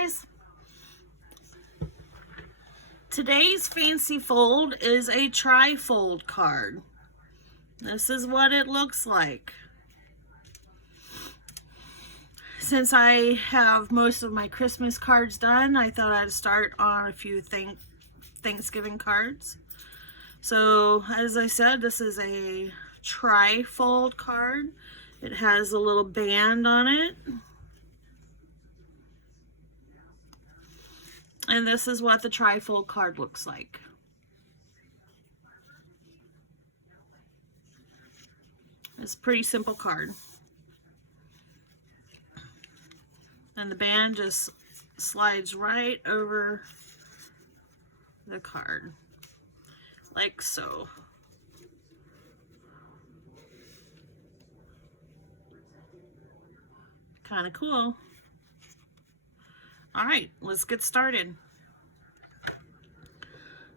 guys. Today's fancy fold is a TriFold card. This is what it looks like. Since I have most of my Christmas cards done, I thought I'd start on a few Thanksgiving cards. So, as I said, this is a TriFold card. It has a little band on it. And this is what the TriFold card looks like. It's a pretty simple card. And the band just slides right over the card, like so. Kind of cool. All right, let's get started.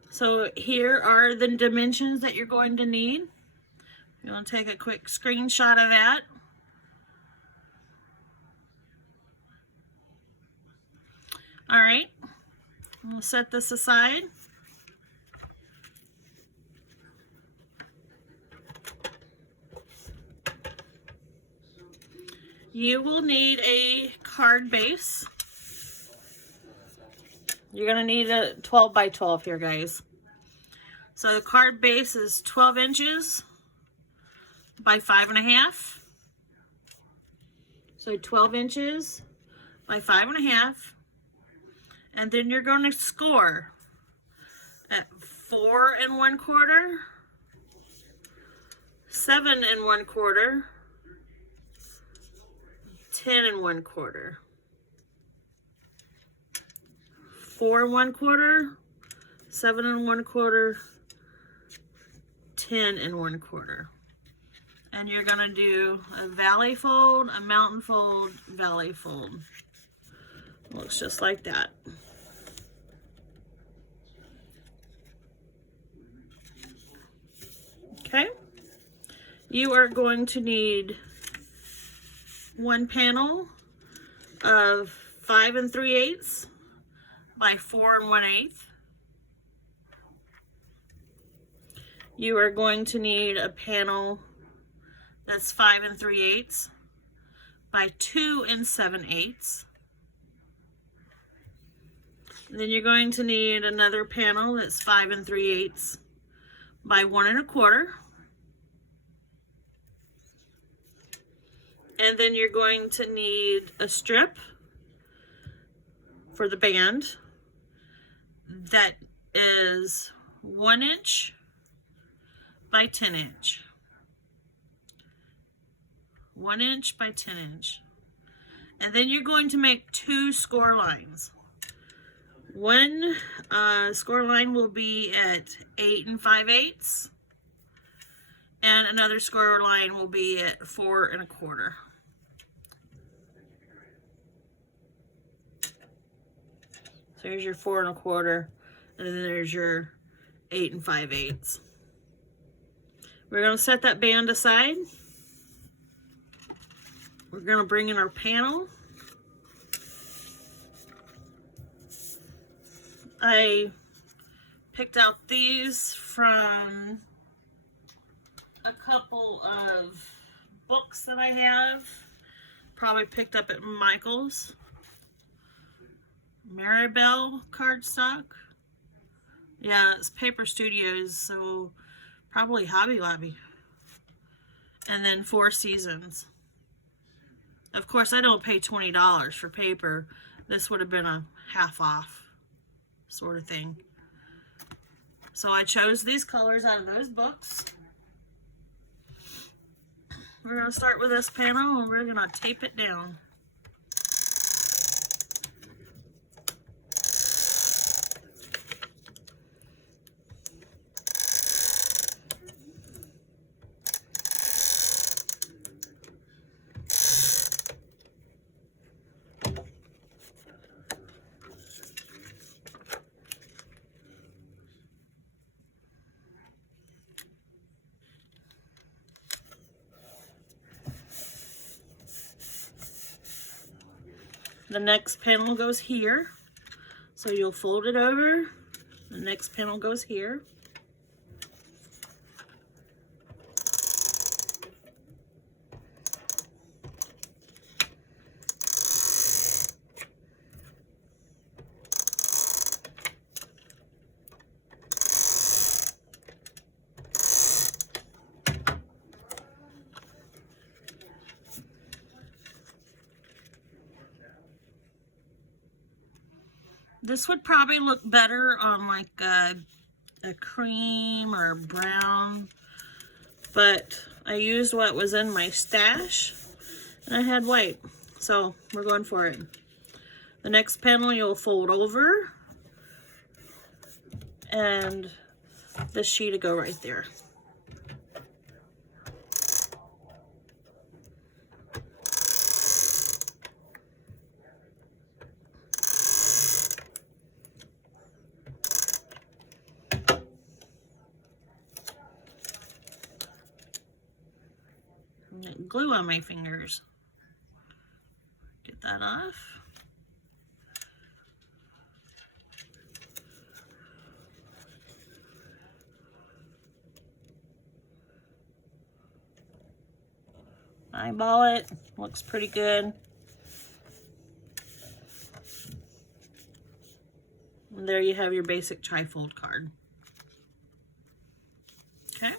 So here are the dimensions that you're going to need. You want to take a quick screenshot of that. All right, we'll set this aside. You will need a card base. You're going to need a 12 by 12 here, guys. So the card base is 12 inches by 5.5. So 12 inches by 5.5. And then you're going to score at 4 1/4, 7 1/4, 10 1/4. 4 1/4, 7 1/4, 10 1/4. And you're going to do a valley fold, a mountain fold, valley fold. Looks just like that. Okay. You are going to need one panel of 5 3/8 by 4 1/8. You are going to need a panel that's 5 3/8 by 2 7/8. Then you're going to need another panel that's 5 3/8 by 1 1/4. And then you're going to need a strip for the band that is 1 inch by 10 inch. 1 inch by 10 inch. And then you're going to make 2 score lines. One score line will be at 8 5/8, and another score line will be at 4 1/4. So there's your 4 1/4, and then there's your 8 5/8. We're going to set that band aside. We're going to bring in our panel. I picked out these from a couple of books that I have. Probably picked up at Michael's. Maribel cardstock. Yeah, it's Paper Studios, so probably Hobby Lobby. And then 4 Seasons. Of course, I don't pay $20 for paper. This would have been a half off sort of thing. So I chose these colors out of those books. We're going to start with this panel and we're going to tape it down. The next panel goes here. So you'll fold it over. The next panel goes here. This would probably look better on like a cream or brown, but I used what was in my stash and I had white, so we're going for it. The next panel you'll fold over and this sheet will go right there. Glue on my fingers. Get that off. Eyeball it. Looks pretty good. And there you have your basic TriFold card. Okay.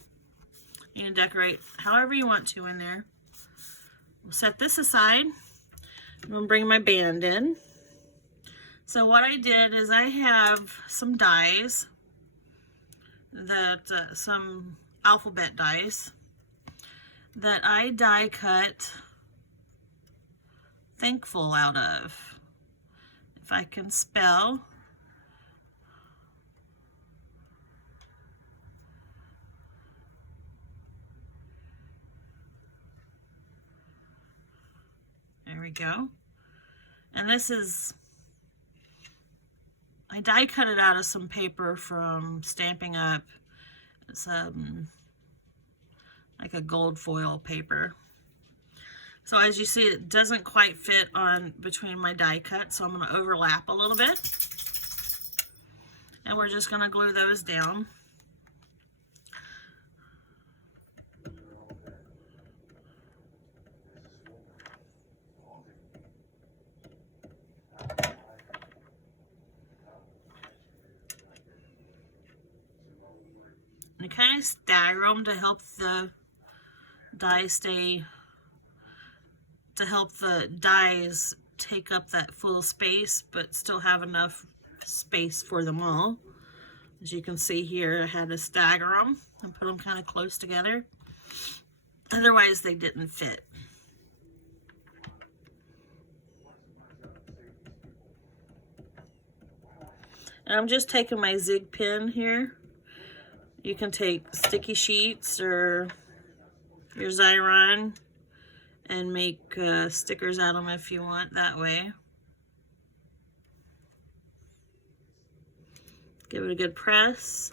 You can decorate however you want to in there. We'll set this aside. I'm going to bring my band in. So what I did is I have some dies, that some alphabet dies, that I die cut Thankful out of. If I can spell. There we go. And this is, I die cut it out of some paper from Stampin' Up. It's like a gold foil paper. So as you see, it doesn't quite fit on between my die cut, so I'm going to overlap a little bit. And we're just going to glue those down. And kind of stagger them to help the dies take up that full space, but still have enough space for them all. As you can see here, I had to stagger them and put them kind of close together. Otherwise, they didn't fit. And I'm just taking my zig pin here. You can take sticky sheets or your Xyron and make stickers out of them if you want that way. Give it a good press.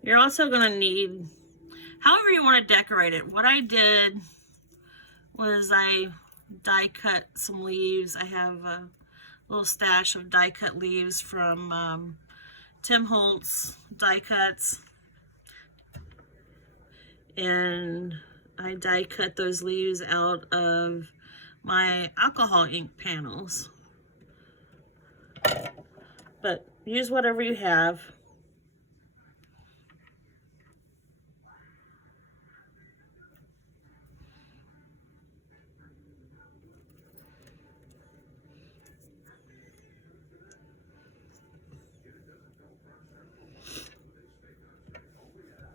You're also going to need, however you want to decorate it. What I did was I die cut some leaves. I have a little stash of die cut leaves from Tim Holtz die cuts. And I die cut those leaves out of my alcohol ink panels. But use whatever you have.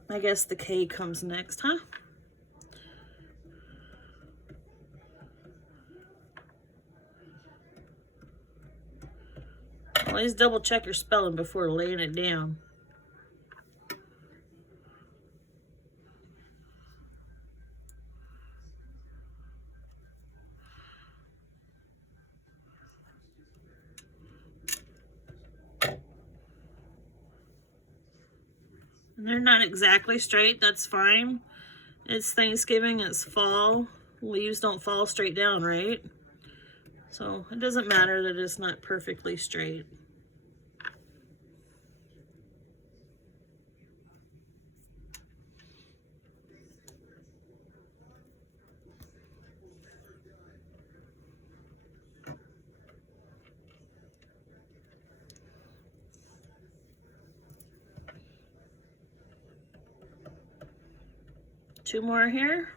I guess the K comes next, huh? Always double check your spelling before laying it down. And they're not exactly straight, that's fine. It's Thanksgiving, it's fall. Leaves don't fall straight down, right? So it doesn't matter that it's not perfectly straight. Two more here.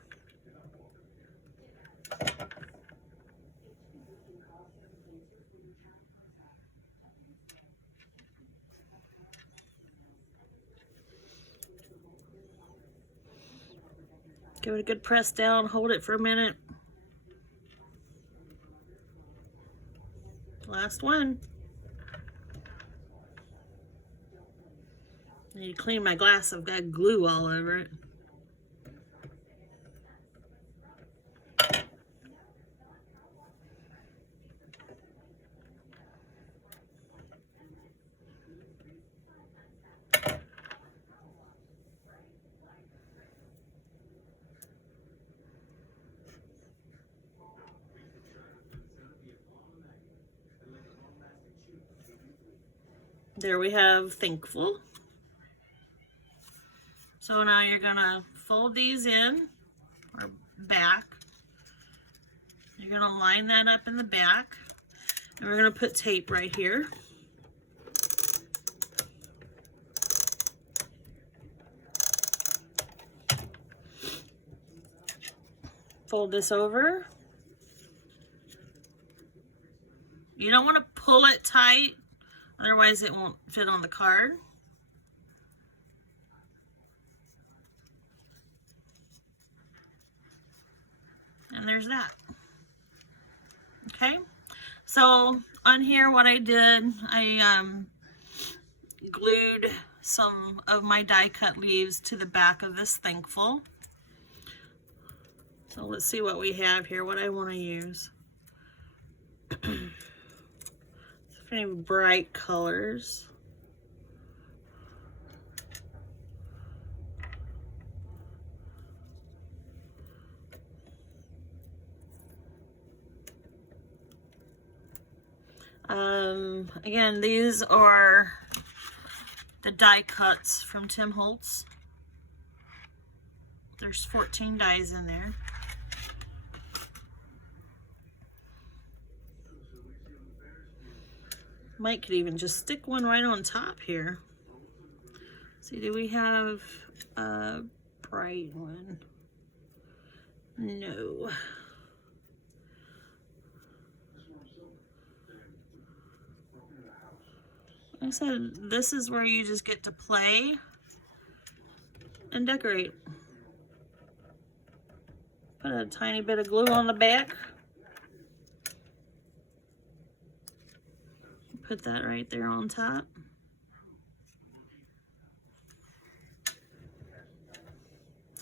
Give it a good press down, hold it for a minute. Last one. I need to clean my glass, I've got glue all over it. There we have Thankful. So now you're gonna fold these in, or back. You're gonna line that up in the back. And we're gonna put tape right here. Fold this over. You don't want to pull it tight, otherwise it won't fit on the card. And there's that. Okay, so on here what I did, I glued some of my die cut leaves to the back of this Thankful. So let's see what we have here, what I want to use. Very bright colors. Again, these are the die cuts from Tim Holtz. There's 14 dies in there. Mike could even just stick one right on top here. See, do we have a bright one? No. Like I said, this is where you just get to play and decorate. Put a tiny bit of glue on the back. Put that right there on top.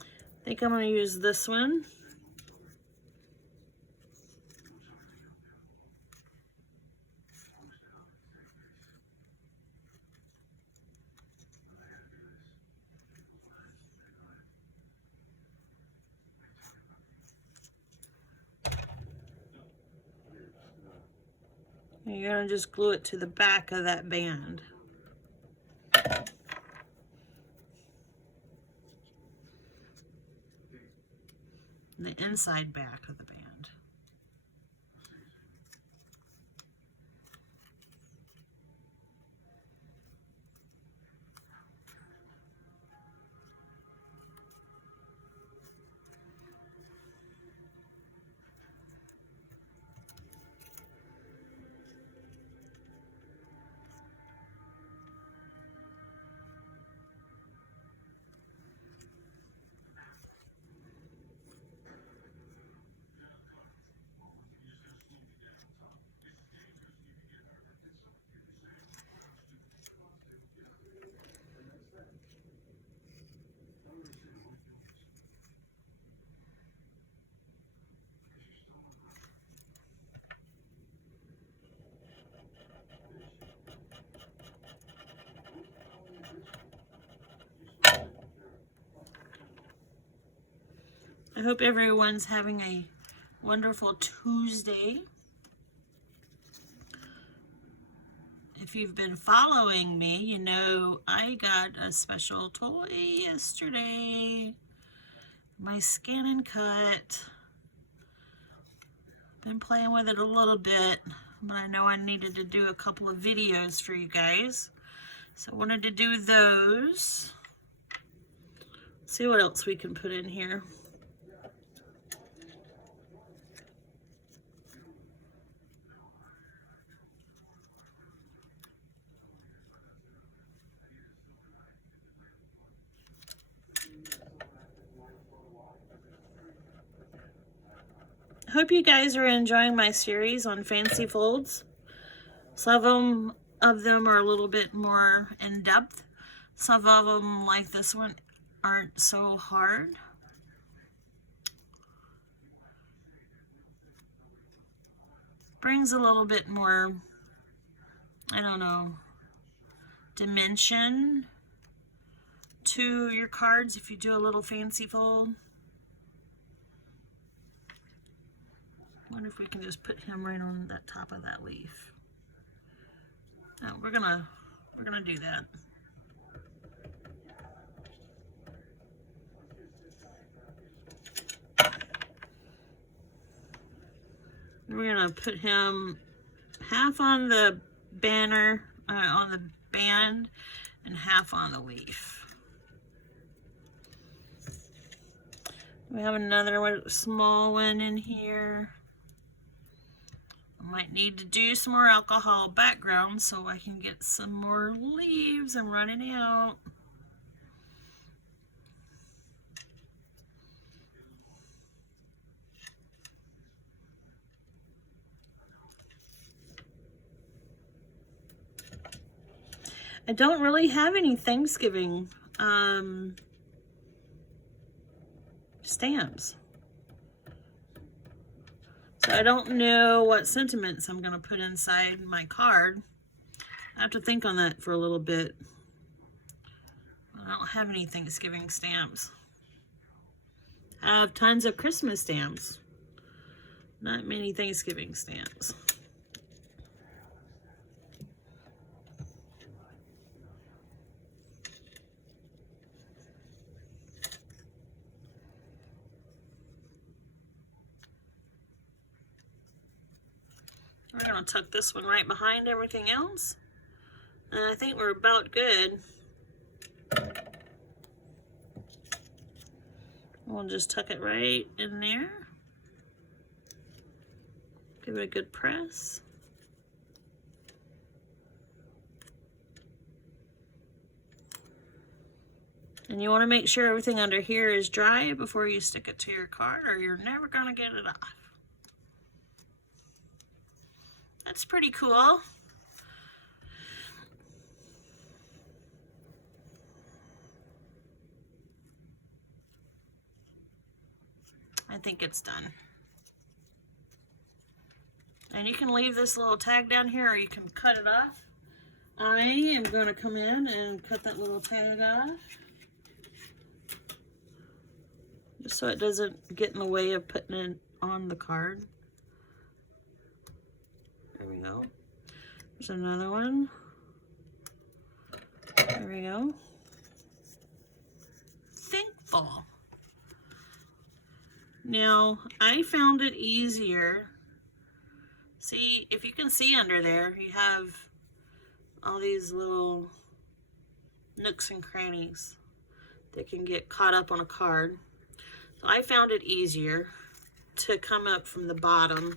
I think I'm going to use this one. You're going to just glue it to the back of that band. The inside back of the band. I hope everyone's having a wonderful Tuesday. If you've been following me, you know I got a special toy yesterday. My Scan and Cut. Been playing with it a little bit, but I know I needed to do a couple of videos for you guys. So I wanted to do those. Let's see what else we can put in here. I hope you guys are enjoying my series on fancy folds. Some of them are a little bit more in depth. Some of them, like this one, aren't so hard. Brings a little bit more, I don't know, dimension to your cards if you do a little fancy fold. Wonder if we can just put him right on that top of that leaf. No, we're gonna do that. We're gonna put him half on the banner, on the band, and half on the leaf. We have another one, small one in here. I might need to do some more alcohol background so I can get some more leaves. I'm running out. I don't really have any Thanksgiving stamps. So I don't know what sentiments I'm going to put inside my card. I have to think on that for a little bit. I don't have any Thanksgiving stamps. I have tons of Christmas stamps. Not many Thanksgiving stamps. We're going to tuck this one right behind everything else. And I think we're about good. We'll just tuck it right in there. Give it a good press. And you want to make sure everything under here is dry before you stick it to your card, or you're never going to get it off. That's pretty cool. I think it's done. And you can leave this little tag down here, or you can cut it off. I am going to come in and cut that little tag off, just so it doesn't get in the way of putting it on the card. There we go. There's another one. There we go. Thankful. Now, I found it easier. See, if you can see under there, you have all these little nooks and crannies that can get caught up on a card. So I found it easier to come up from the bottom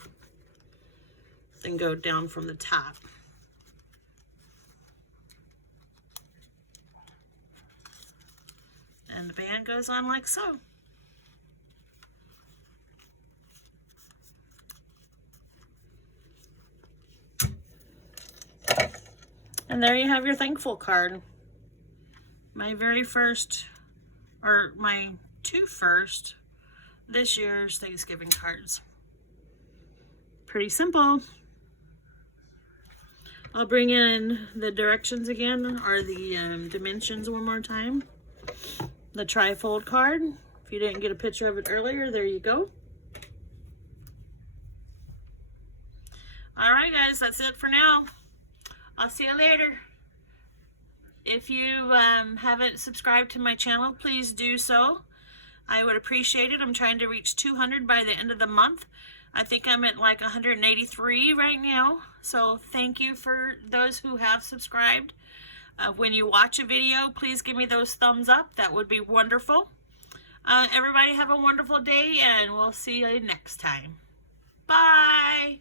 than go down from the top. And the band goes on like so. And there you have your thankful card. My very first, or my two first this year's Thanksgiving cards. Pretty simple. I'll bring in the directions again, or the dimensions one more time. The TriFold card, If you didn't get a picture of it earlier, there you go. All right, guys, that's it for now. I'll see you later. If you haven't subscribed to my channel, please do so. I would appreciate it. I'm trying to reach 200 by the end of the month. I think I'm at like 183 right now. So thank you for those who have subscribed. When you watch a video, please give me those thumbs up. That would be wonderful. Everybody have a wonderful day, and we'll see you next time. Bye.